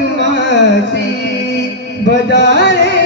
दुआसी बजाए